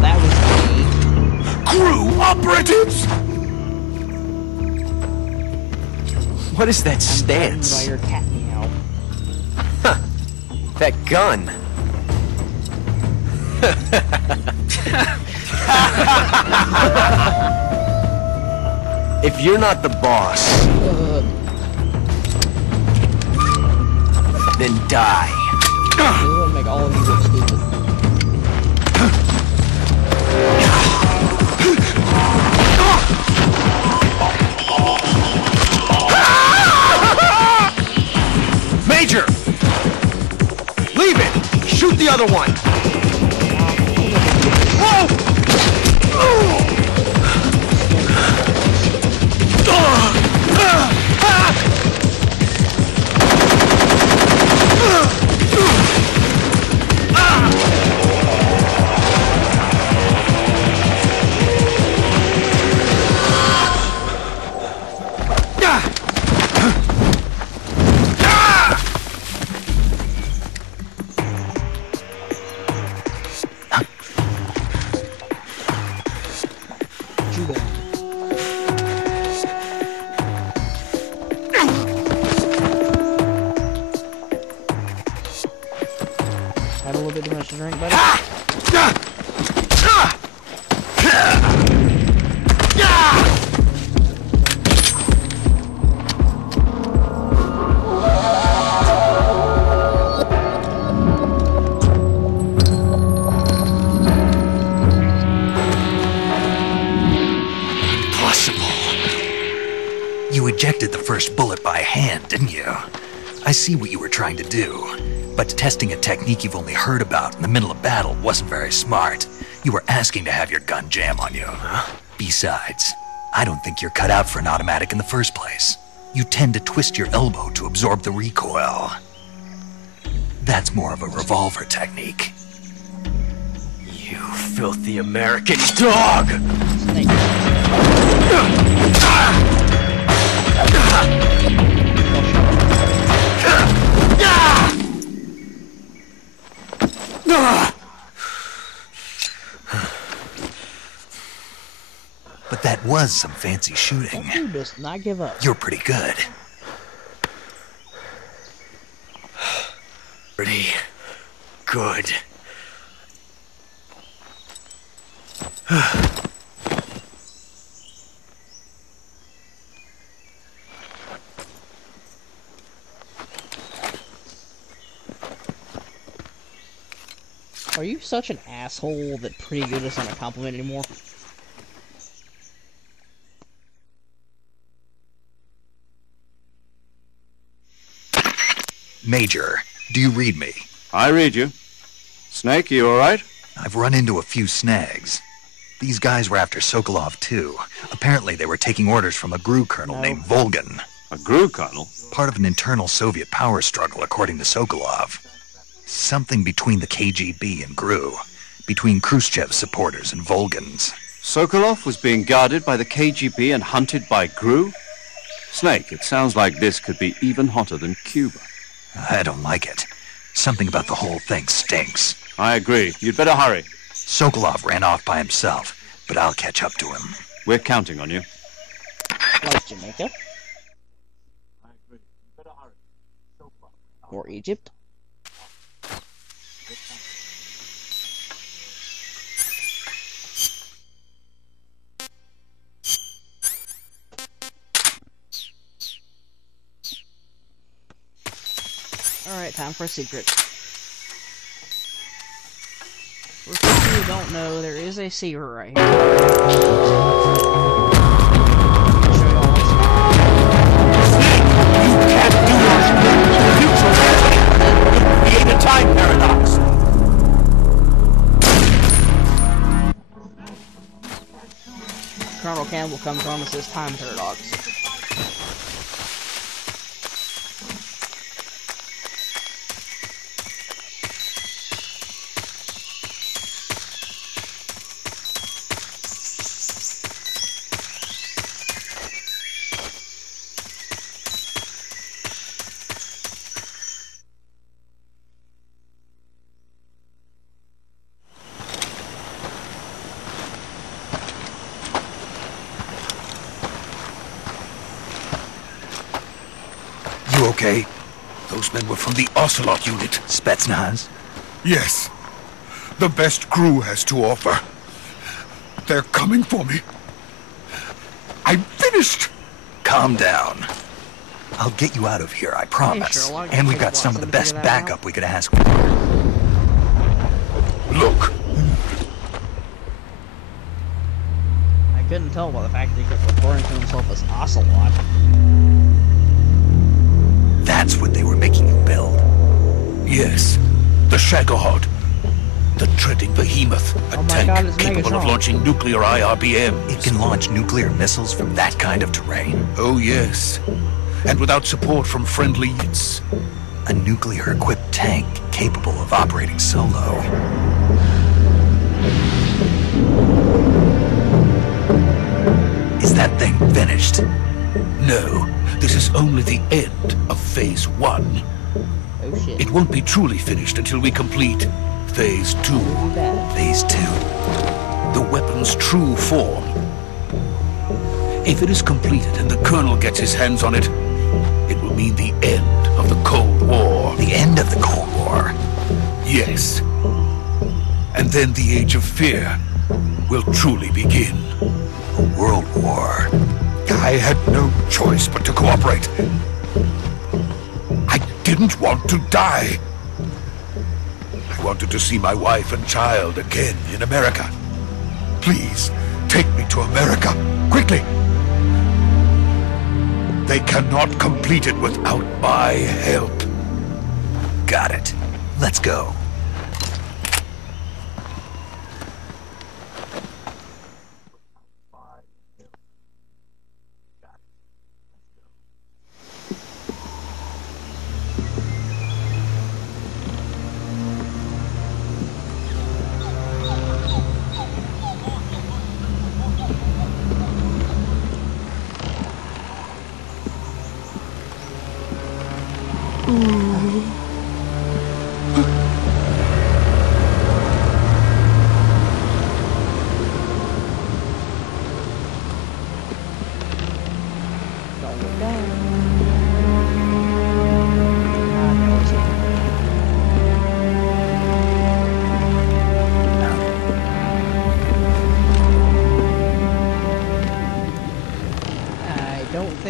that was GRU operatives! What is that stance? by your cat meow. Huh. That gun. If you're not the boss, then die. This is gonna make all of you look stupid. Major! Leave it! Shoot the other one! Had a little bit too much to drink, buddy. You ejected the first bullet by hand, didn't you? I see what you were trying to do. But testing a technique you've only heard about in the middle of battle wasn't very smart. You were asking to have your gun jam on you. Huh? Besides, I don't think you're cut out for an automatic in the first place. You tend to twist your elbow to absorb the recoil. That's more of a revolver technique. You filthy American dog! Snake. But that was some fancy shooting. That dude does not give up. You're pretty good. Pretty good. Are you such an asshole that pretty good isn't a compliment anymore? Major, do you read me? I read you. Snake, you alright? I've run into a few snags. These guys were after Sokolov, too. Apparently they were taking orders from a GRU colonel named Volgan. A GRU colonel? Part of an internal Soviet power struggle, according to Sokolov. Something between the KGB and GRU. Between Khrushchev's supporters and Volgan's. Sokolov was being guarded by the KGB and hunted by GRU? Snake, it sounds like this could be even hotter than Cuba. I don't like it. Something about the whole thing stinks. I agree. You'd better hurry. Sokolov ran off by himself, but I'll catch up to him. We're counting on you. Like Jamaica? Or Egypt? Alright, time for a secret. For people who don't know, there is a secret right here. You can't do this! You create a time paradox! Colonel Campbell comes on and says time paradox. You okay? Those men were from the Ocelot unit. Spetsnaz? Yes. The best GRU has to offer. They're coming for me. I'm finished! Calm down. I'll get you out of here, I promise. Sherlock, And we've take got some of the Watson to best figure that backup out. we could ask for. Look. I couldn't tell by the fact that he kept referring to himself as Ocelot. That's what they were making you build. Yes. The Shagohod. The treading behemoth. A Oh my tank God, it's capable of Megatron. launching nuclear IRBMs. It can launch nuclear missiles from that kind of terrain. Oh, yes. And without support from friendly units. A nuclear-equipped tank capable of operating solo. Is that thing finished? No. This is only the end of Phase 1. Oh shit. It won't be truly finished until we complete Phase 2. Too bad. Phase 2. The weapon's true form. If it is completed and the Colonel gets his hands on it, it will mean the end of the Cold War. The end of the Cold War? Yes. And then the Age of Fear will truly begin. A world war. I had no choice but to cooperate. I didn't want to die. I wanted to see my wife and child again in America. Please, take me to America, quickly. They cannot complete it without my help. Got it. Let's go.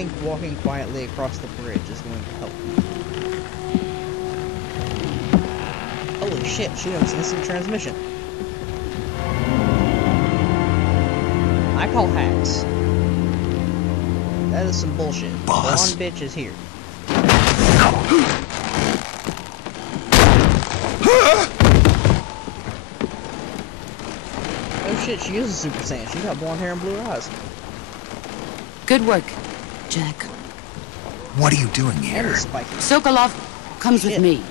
think walking quietly across the bridge is going to help. Holy shit, she has instant transmission. I call hacks. That is some bullshit. Boss. Blonde bitch is here. Oh shit, she is a Super Saiyan. She got blonde hair and blue eyes. Good work, Jack. What are you doing here? Sokolov comes with me.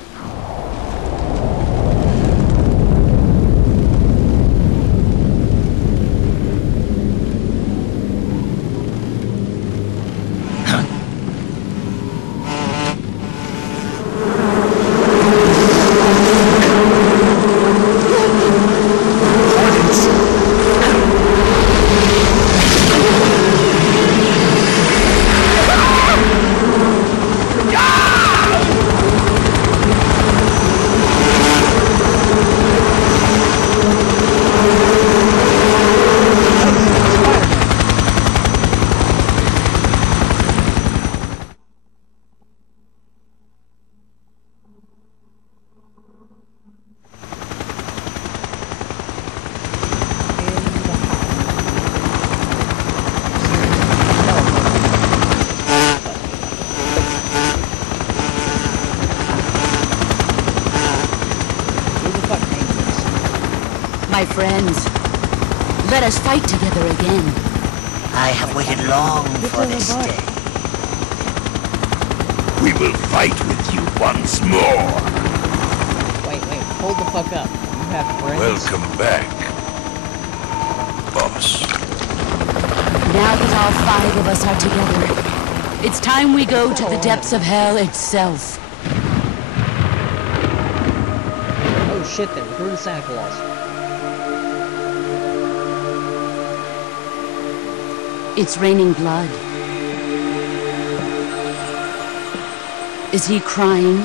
My friends, let us fight together again. I have waited long for this day. We will fight with you once more. Wait, hold the fuck up. You have friends? Welcome back, boss. Now that all 5 of us are together, it's time we go to the depths of hell itself. Oh shit, they recruited Santa Claus. It's raining blood. Is he crying?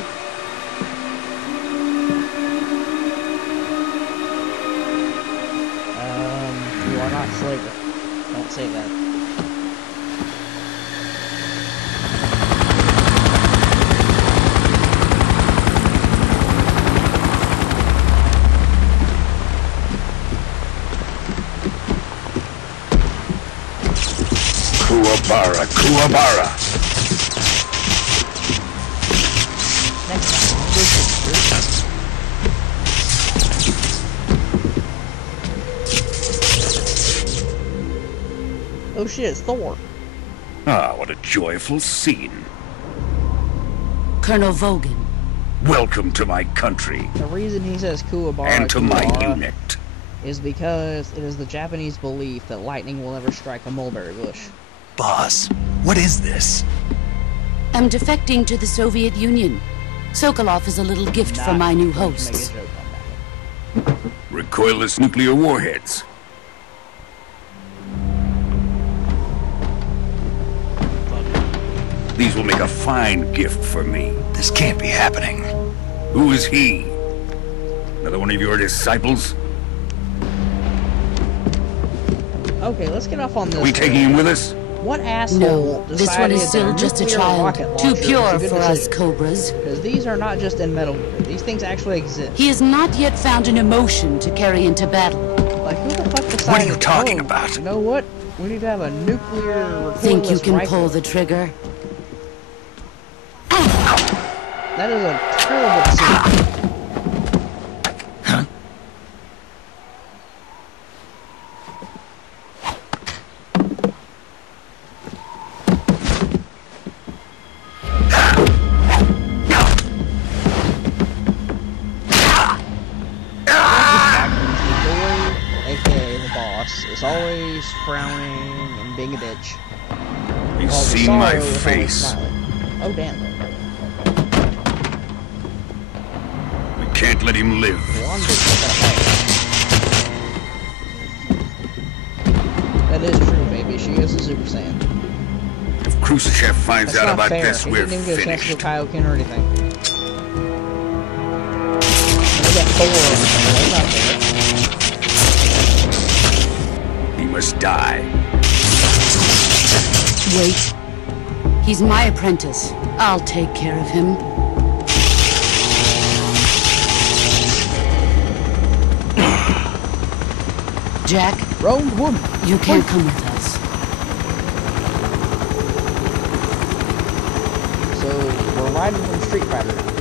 You are not slaver. Don't say that. Kuwabara, Kuwabara. Oh shit, it's Thor. Ah, what a joyful scene. Colonel Vogan. Welcome to my country. The reason he says Kuwabara And to my unit. is because it is the Japanese belief that lightning will never strike a mulberry bush. Boss, what is this? I'm defecting to the Soviet Union. Sokolov is a little gift from my new hosts. Recoilless nuclear warheads. These will make a fine gift for me. This can't be happening. Who is he? Another one of your disciples? Okay, let's get off on this. Are we taking him with us? What asshole No, this one decided is still that just a nuclear child. rocket Too launcher pure was a good for us decision? Cobras. Because these are not just in Metal Gear. These things actually exist. He has not yet found an emotion to carry into battle. Like, who the fuck decided? What are you talking about? You know what? We need to have a nuclear. Think you can rifle. pull the trigger? That is a terrible decision. Is always frowning and being a bitch. You While see Sorrow my is always face. smiling. Oh damn. We can't let him live. That is true, baby. She is a Super Saiyan. If Khrushchev finds That's out not about fair. this, He we're didn't even get a chance to finished. go Kaioken or anything. We got Thor or something. That's not fair. He must die. Wait. He's my apprentice. I'll take care of him. Jack? Road woman. You can't come with us. So, we're riding from Street Fighter now.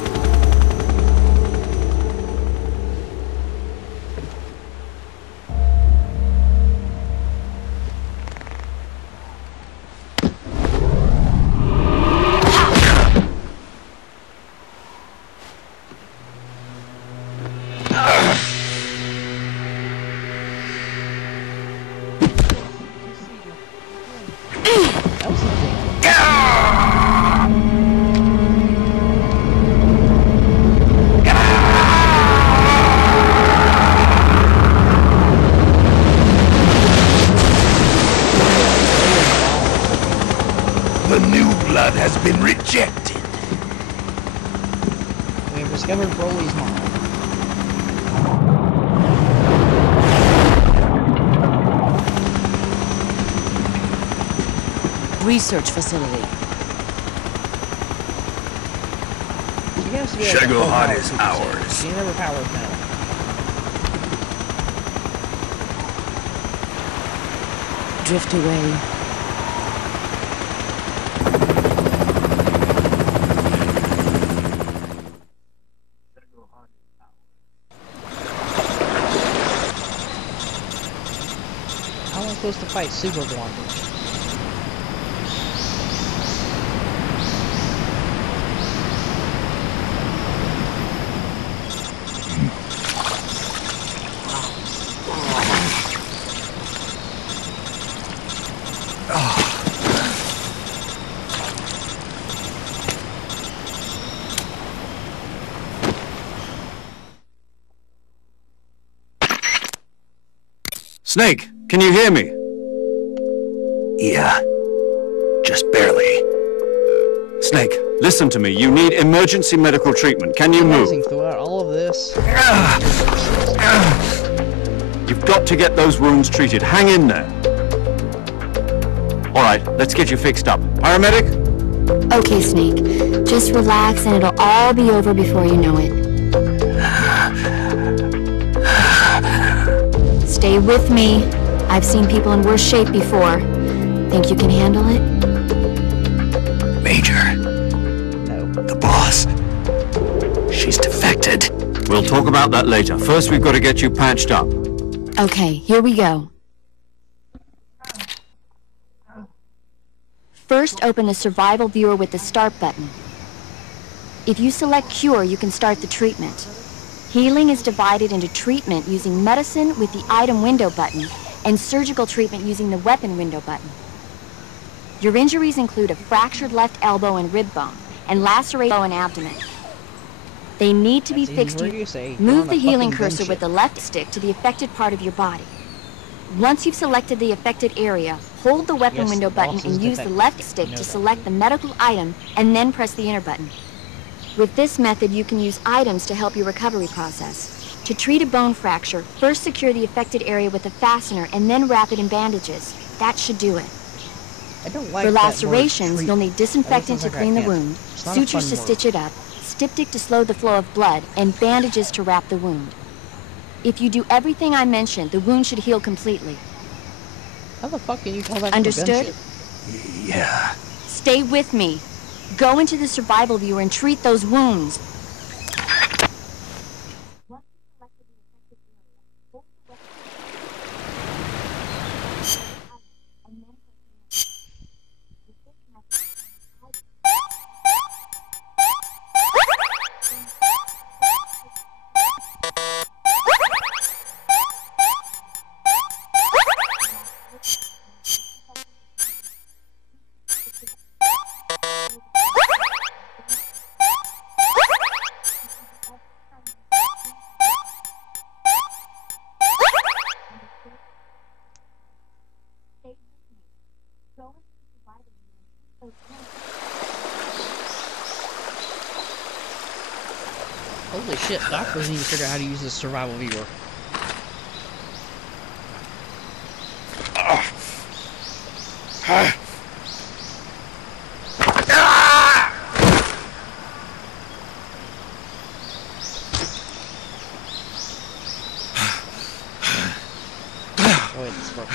The new blood has been rejected. We have discovered Broly's mom. Research facility. She has to be like Shagohod a is power ours. She never powers now. Drift away. How am I supposed to fight Super Blonde? Snake, can you hear me? Yeah. Just barely. Snake, listen to me. You need emergency medical treatment. Can you move? Throughout all of this. You've got to get those wounds treated. Hang in there. All right, let's get you fixed up. Paramedic? Okay, Snake. Just relax and it'll all be over before you know it. Stay with me. I've seen people in worse shape before. Think you can handle it? Major. No. The boss. She's defected. We'll talk about that later. First, we've got to get you patched up. Okay, here we go. First, open the survival viewer with the start button. If you select cure, you can start the treatment. Healing is divided into treatment using medicine with the item window button and surgical treatment using the weapon window button. Your injuries include a fractured left elbow and rib bone and lacerated elbow and abdomen. They need to be fixed. Move the healing cursor with the left stick to the affected part of your body. Once you've selected the affected area, hold the weapon window button and use the left stick to select the medical item and then press the enter button. With this method, you can use items to help your recovery process. To treat a bone fracture, first secure the affected area with a fastener and then wrap it in bandages. That should do it. I don't like For that lacerations, word, you'll need disinfectant to like clean I the can't. wound, It's not a sutures fun to word. stitch it up, styptic to slow the flow of blood, and bandages to wrap the wound. If you do everything I mentioned, the wound should heal completely. How the fuck can you call that Understood? prevention? Yeah. Stay with me. Go into the survival viewer and treat those wounds. Holy shit, Doc doesn't even figure out how to use this survival viewer. Oh wait, this broke.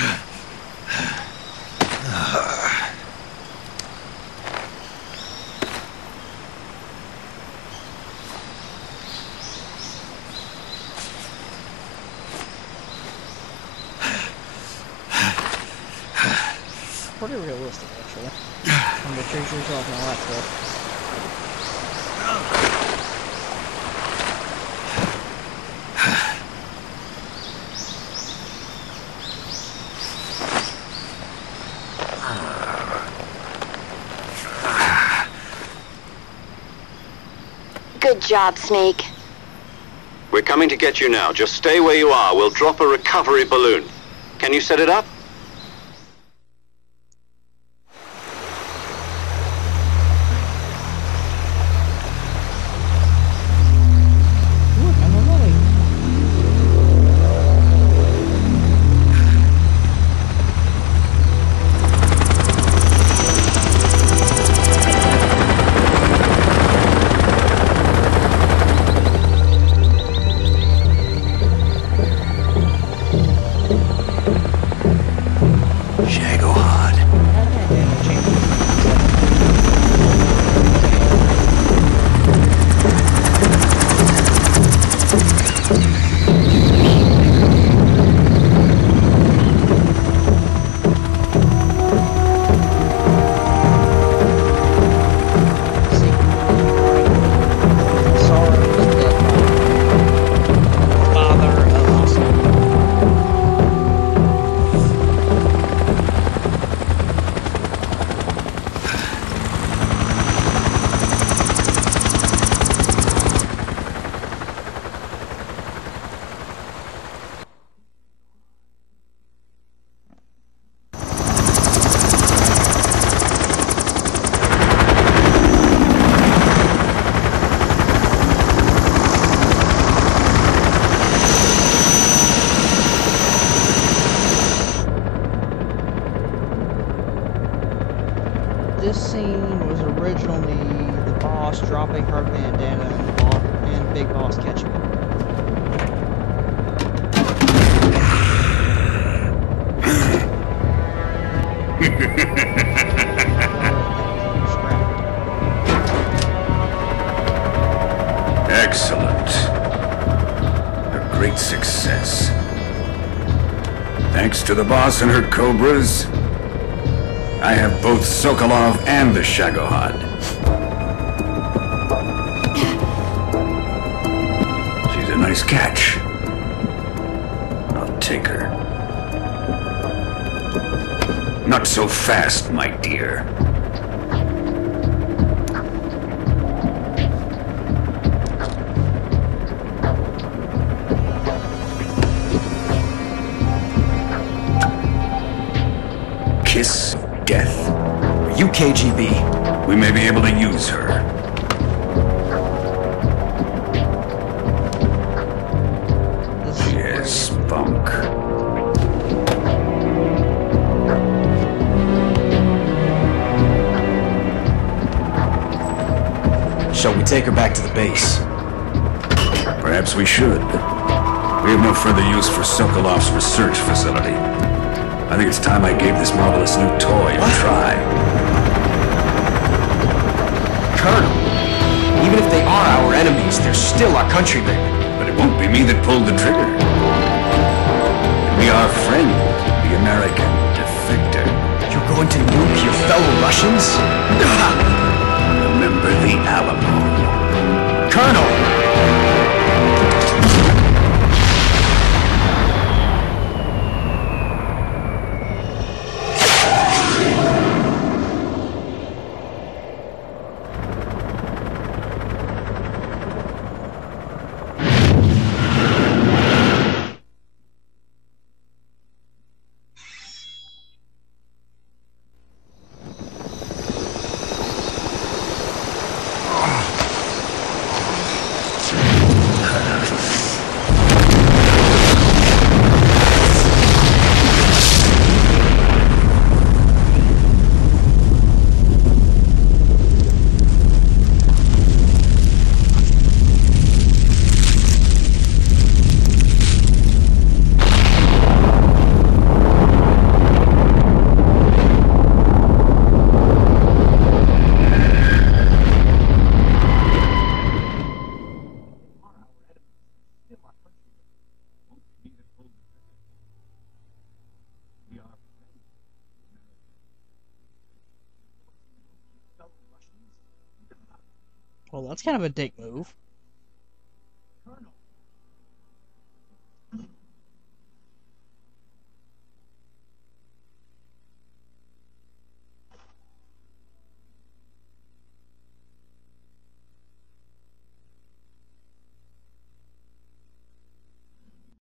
Pretty realistic, actually. From the trees yourself and all that stuff. Good job, Snake. We're coming to get you now. Just stay where you are. We'll drop a recovery balloon. Can you set it up? This scene was originally the boss dropping her bandana and Big Boss catching it. Excellent. A great success. Thanks to the boss and her cobras, I have both Sokolov and the Shagohod. She's a nice catch. I'll take her. Not so fast, my dear. Kiss death. Are you KGB? We may be able to use her. Yes, spunk. Shall we take her back to the base? Perhaps we should. We have no further use for Sokolov's research facility. I think it's time I gave this marvelous new toy a try. Colonel, even if they are our enemies, they're still our countrymen. But it won't be me that pulled the trigger. It'll be our friend, the American defector. You're going to nuke your fellow Russians? Remember the Alamo. Colonel! Well, that's kind of a dick move.